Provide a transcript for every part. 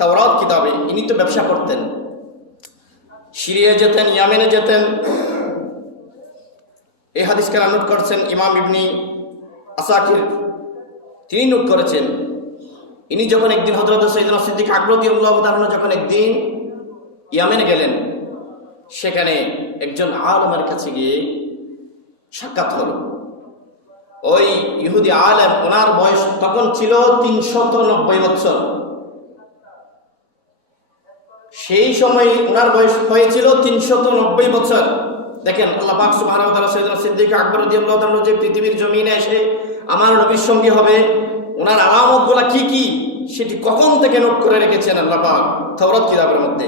তাওরাত কিতাবে, ইনি তো ব্যবসা করতেন। সিরিয়া যেতেন, ইয়ামেনে যেতেন। এই হাদিসকে নোট করছেন ইমাম ইবনি আসাকির। তিনি নোট করেছেন, ইনি যখন একদিন হজরত সৈদিন সিদ্দিক আকরতি উল্লাহ যখন একদিন ইয়ামেনে গেলেন, সেখানে একজন আলমের কাছে গিয়ে সাক্ষাৎ হলো। ওই ইহুদি আলেম, ওনার বয়স তখন ছিল তিনশত নব্বই বছর। সেই সময় ওনার বয়স হয়েছিল তিনশত নব্বই বছর। দেখেন, আল্লাহ পাক তাআলা সিদ্দিক আকবর যে পৃথিবীর জমিনে এসে আমার নবীর সঙ্গী হবে, ওনার আলামতগুলা কি কি সেটি কখন থেকে নোট করে রেখেছেন আল্লাহ পাক? তাওরাত কিতাবের মধ্যে।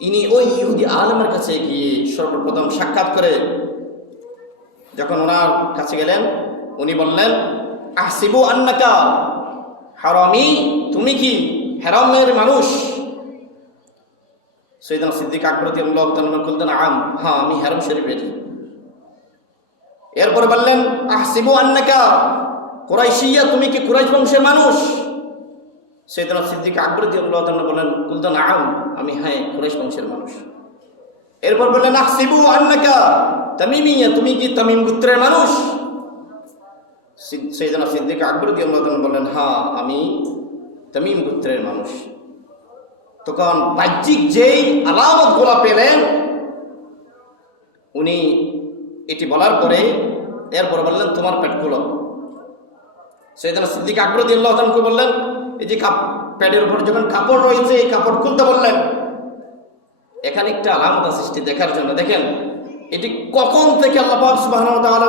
তিনি ওই ইহুদি আলমের কাছে গিয়ে সর্বপ্রথম সাক্ষাৎ করে, যখন ওনার কাছে গেলেন, উনি বললেন আসিবু আন্নাকা, হারামি, তুমি কি হেরামের মানুষ? সৈদান সিদ্দিক আকবরতি আল্লাহ বলতেন আম। হ্যাঁ আমি হেরম শরীফের। এরপরে বললেন, আহসিবু আন্নাকা, কুরাইশিয়া, তুমি কি কুরাইশ বংশের মানুষ? সৈদান সিদ্দিক আকবরতি আল্লাহ বললেন কুলতান আম, আমি হ্যাঁ কুরাইশ বংশের মানুষ। এরপর বললেন, আহসিবু আন্নাকা, তামিমিয়া, তুমি কি তামিম গোত্রের মানুষ? সৈদানা সিদ্দিক আকবরতি আল্লাহ বললেন হ্যাঁ আমি তামিম গোত্রের মানুষ। তখন বাহ্যিক যেই আলামত গোলা পেলেন, উনি এটি বলার পরে এরপর বললেন, তোমার পেট খুলো সৈদানা সিদ্দিক আকবরদি আল্লাহকে বললেন, এই যে কাপ উপর যখন কাপড় রয়েছে, এই কাপড় খুলতে বললেন। এখানে একটা আলামত সেটি দেখার জন্য। দেখেন, এটি কখন থেকে আল্লাহ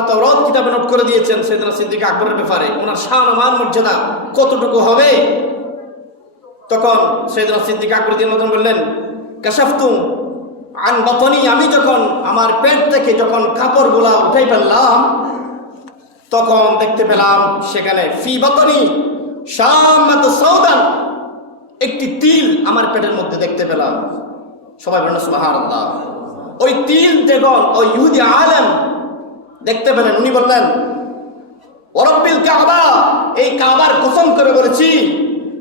তাওরাত করে দিয়েছেন সৈয়দনা সিদ্দিক আকবরের ব্যাপারে? ওনার শান মান মর্যাদা কতটুকু হবে? তখন সৈয়দনা সিদ্দিক আকবর দিন মতন বললেন, কাশাফতুম আন বতনি। আমি যখন আমার পেট থেকে যখন কাপড়গুলা উঠাই ফেললাম, তখন দেখতে পেলাম সেখানে, ফি বতনি শামাত সৌদান একটি তিল আমার পেটের মধ্যে দেখতে পেলাম। সবাই বলেন সুবহানাল্লাহ। ওই তিল দেখুন ওই ইহুদি আলেম দেখতে পেলেন, উনি বললেন ওরব্বিল কাবা। এই কাবার কসম করে বলেছি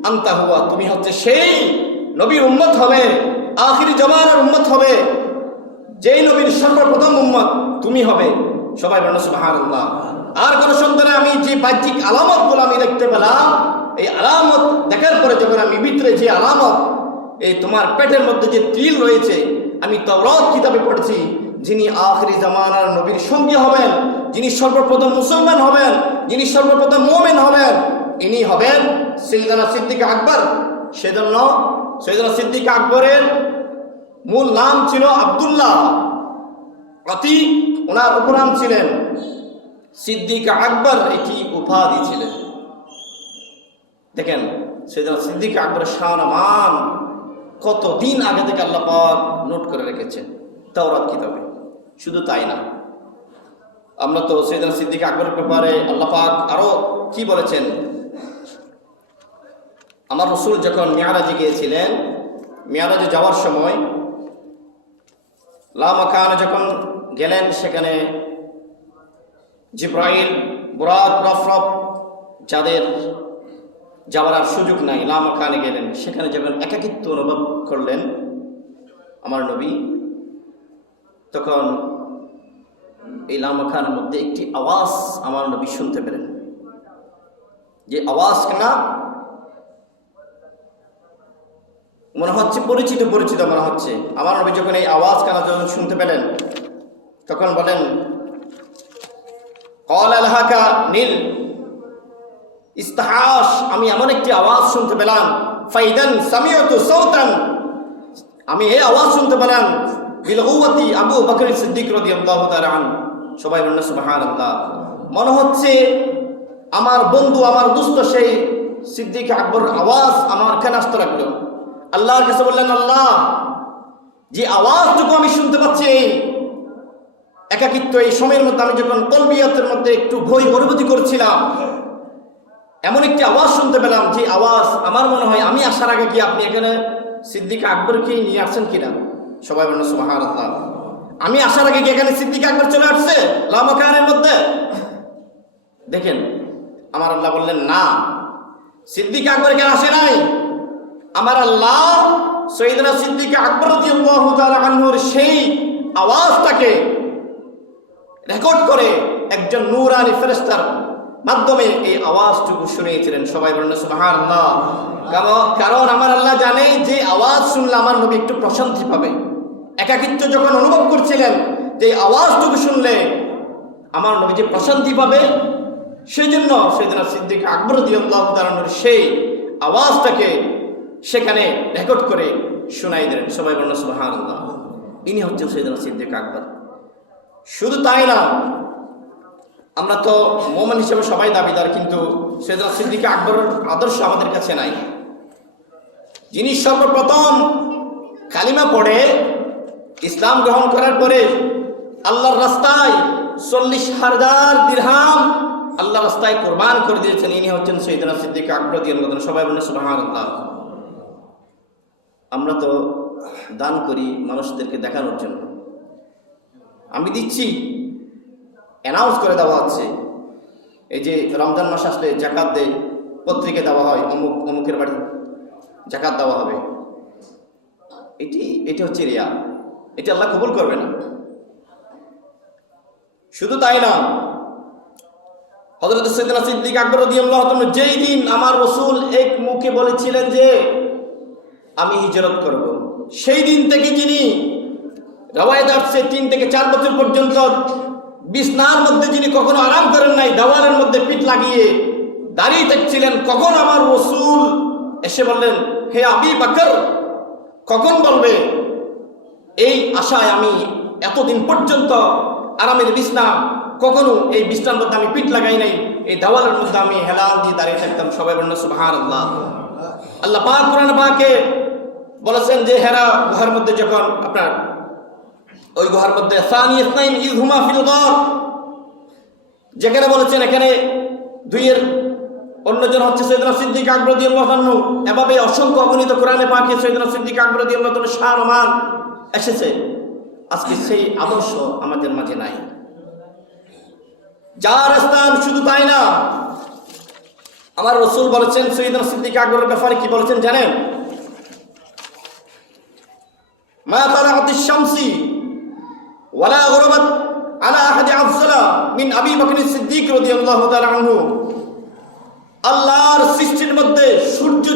আন্তা হুয়া, তুমি হচ্ছে সেই নবীর উম্মত হবে, আখির জমানার উম্মত হবে, যেই নবীর সর্বপ্রথম উম্মত তুমি হবে। সবাই বলেন সুবহানাল্লাহ। আর কোন সন্তানে আমি যে বাহ্যিক আলামতগুলো আমি দেখতে পেলাম, এই আলামত দেখার পরে যখন আমি ভিতরে যে আলামত, এই তোমার পেটের মধ্যে যে তিল রয়েছে, আমি তওরাত কিতাবে পড়েছি, যিনি আখরি জামানার নবীর সঙ্গী হবেন, যিনি সর্বপ্রথম মুসলমান হবেন, যিনি সর্বপ্রথম মোমেন হবেন, ইনি হবেন সৈয়দানা সিদ্দিক আকবর। সেজন্য সৈয়দানা সিদ্দিক আকবরের মূল নাম ছিল আব্দুল্লাহ। অতি ওনার উপনাম ছিলেন সিদ্দিক আকবর, এটি উপাধি ছিলেন। দেখেন, সৈয়দানা সিদ্দিক আকবরের শান মান কত দিন আগে থেকে আল্লাহ নোট করে রেখেছেন তাওরাত কিতাবে। শুধু তাই না, আমরা তো সৈয়দানা সিদ্দিক আকবরের ব্যাপারে আল্লাহ পাক আরও কি বলেছেন? আমার রসুল যখন মেয়ারাজে গিয়েছিলেন, মেয়ারাজে যাওয়ার সময় লামাকান যখন গেলেন, সেখানে জিব্রাইল বুরাক যাদের যাওয়ার আর সুযোগ নাই লামাকানে গেলেন। সেখানে যখন একাকিত্ব অনুভব করলেন আমার নবী, তখন এই লামাখানের মধ্যে একটি আওয়াজ আমার নবী শুনতে পেলেন। যে আওয়াজ না মনে হচ্ছে পরিচিত পরিচিত মনে হচ্ছে। আমার নবী যখন এই আওয়াজ কানা যখন শুনতে পেলেন, তখন বলেন, কল আলহাকা নীল ইস্তাহাস আমি এমন একটি আওয়াজ শুনতে পেলাম, ফাইদান সামিয়ত সৌতান আমি এই আওয়াজ শুনতে পেলাম বিলগুয়াতি আবু বকর সিদ্দিক রাদিয়াল্লাহু তাআলা আন সবাই বলেন সুবহানাল্লাহ। মনে হচ্ছে আমার বন্ধু, আমার দুস্থ সেই সিদ্দিক আকবর আওয়াজ আমার কানে আসতে লাগল। আল্লাহর কাছে বললেন, আল্লাহ, যে আওয়াজটুকু আমি শুনতে পাচ্ছি, একাকিত্ব এই সময়ের মধ্যে আমি যখন কলবিয়াতের মধ্যে একটু ভয় অনুভূতি করছিলাম, এমন একটি আওয়াজ শুনতে পেলাম, যে আওয়াজ আমার মনে হয় আমি আসার আগে কি আপনি এখানে সিদ্দিক আকবরকে নিয়ে আসছেন কিনা? সবাই বলেন সুবাহার আমি আসার আগে কি এখানে সিদ্দিক আকবর চলে আসছে? লামাকানের মধ্যে। দেখেন, আমার আল্লাহ বললেন, না, সিদ্দিক আকবর এখানে আসে নাই। আমার আল্লাহ সৈয়দনা সিদ্দিক আকবর আনহুর সেই আওয়াজটাকে রেকর্ড করে একজন নূরানি ফেরেশতার মাধ্যমে এই আওয়াজটুকু শুনিয়েছিলেন। সবাই বলেন কারণ- আমার আল্লাহ জানে যে আওয়াজ শুনলে আমার নবী একটু প্রশান্তি পাবে। একাকিত্ব যখন অনুভব করছিলেন যে আওয়াজটুকু শুনলে আমার নবী যে প্রশান্তি পাবে সেই জন্য সেদিন সিদ্দিক আকবর দিয়াল্লাহ তালানোর সেই আওয়াজটাকে সেখানে রেকর্ড করে শোনাই দিলেন। সবাই বলেন সুবহানাল্লাহ। ইনি হচ্ছেন সেদিন সিদ্দিক আকবর। শুধু তাই না, আমরা তো মোমেন হিসেবে সবাই দাবিদার, কিন্তু সেদিন সিদ্দিক আকবর আদর্শ আমাদের কাছে নাই। যিনি সর্বপ্রথম কালিমা পড়ে ইসলাম গ্রহণ করার পরে আল্লাহর রাস্তায় চল্লিশ হাজার দিরহাম আল্লাহ রাস্তায় কোরবান করে দিয়েছেন, ইনি হচ্ছেন সৈদনা সিদ্দিক আকবর দিয়ে সবাই বলেন সুবাহান আল্লাহ আমরা তো দান করি মানুষদেরকে দেখানোর জন্য। আমি দিচ্ছি অ্যানাউন্স করে দেওয়া হচ্ছে। এই যে রমজান মাস আসলে জাকাত দেয় পত্রিকা দেওয়া হয়, অমুক, অমুকের বাড়ি জাকাত দেওয়া হবে। এটি এটি হচ্ছে রিয়া। এটি আল্লাহ কবুল করবে না শুধু তাই না হজরত সৈদিন সিদ্দিক আকবর রাদিয়াল্লাহু তাআলা যেই দিন আমার রসুল এক মুখে বলেছিলেন যে আমি হিজরত করব। সেই দিন থেকে যিনি রওয়ায়ত আসছে, তিন থেকে চার বছর পর্যন্ত বিছনার মধ্যে যিনি কখনো আরাম করেন নাই, দেওয়ালের মধ্যে পিঠ লাগিয়ে দাঁড়িয়ে থাকছিলেন, কখন আমার রসুল এসে বললেন, হে আবি বাকর, কখন বলবে, এই আশায় আমি এতদিন পর্যন্ত আরামের বিছনা কখনো এই বিছনার মধ্যে আমি পিঠ লাগাই নাই, এই দেওয়ালের মধ্যে আমি হেলাল দিয়ে দাঁড়িয়ে থাকতাম সবাই বলল সুবহান আল্লাহ আল্লাহ পাক কোরআন পাকে বলেছেন যে হেরা গুহার মধ্যে যখন আপনার ওই গুহার মধ্যে যেখানে বলেছেন এখানে দুইয়ের অন্যজন হচ্ছে সৈয়দনা সিদ্দিক আকবর দিয়ে এভাবে অসংখ্য অগণিত কোরআনে পাখি সৈয়দনা সিদ্দিক আকবর দিয়ে শান মান এসেছে। আজকে সেই আদর্শ আমাদের মাঝে নাই। যার স্থান শুধু তাই না, আমার রসুল বলেছেন সৈয়দনা সিদ্দিক আকবরের ব্যাপারে কি বলেছেন জানেন? মা তালাকাত শামসি ওয়ালা গরবাত আলা আহাদি আফসালা মিন আবি বকর সিদ্দিক রাদিয়াল্লাহু তাআলা আনহু। আল্লাহর সৃষ্টির মধ্যে সূর্য